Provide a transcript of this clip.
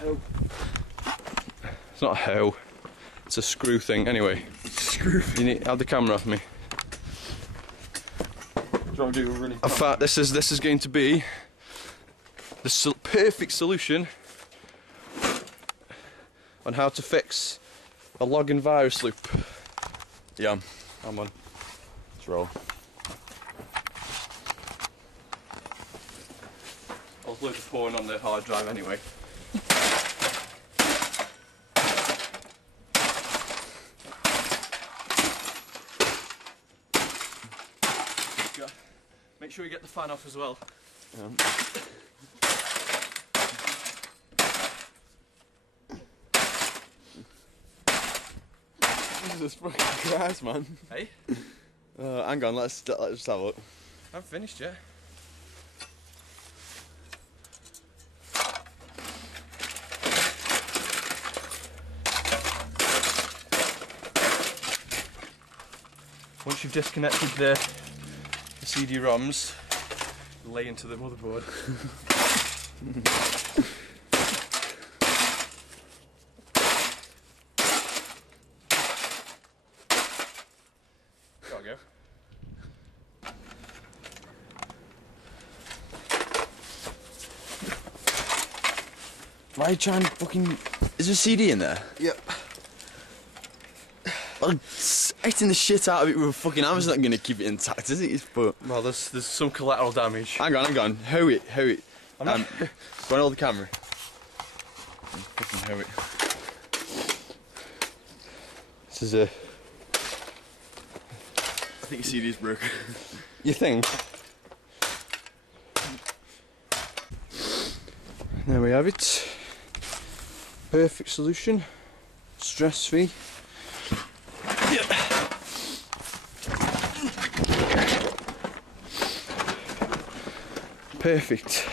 hoe. It's not a hoe. It's a screw thing. Anyway, Screw. you need have the camera off me. Do you want to do a running? In fact, this is going to be the perfect solution on how to fix a login virus loop. Yeah, I'm on. Let's roll. I was loads of porn on the hard drive anyway. Make sure you get the fan off as well. Jesus fucking Christ, man. Hey? Hang on, let's just have a look. I haven't finished yet. Once you've disconnected the CD-ROMs, lay into the motherboard. Gotta go. Why are you trying to fucking... Is there a CD in there? Yep. Well, eating the shit out of it with a fucking hammer's not going to keep it intact, is it? But Well, there's some collateral damage. hang on. Hoe it. I'm not... Go and hold the camera. Fucking hoe it. This is a... I think your CD's broken. You think? There we have it. Perfect solution. Stress-free. Perfect.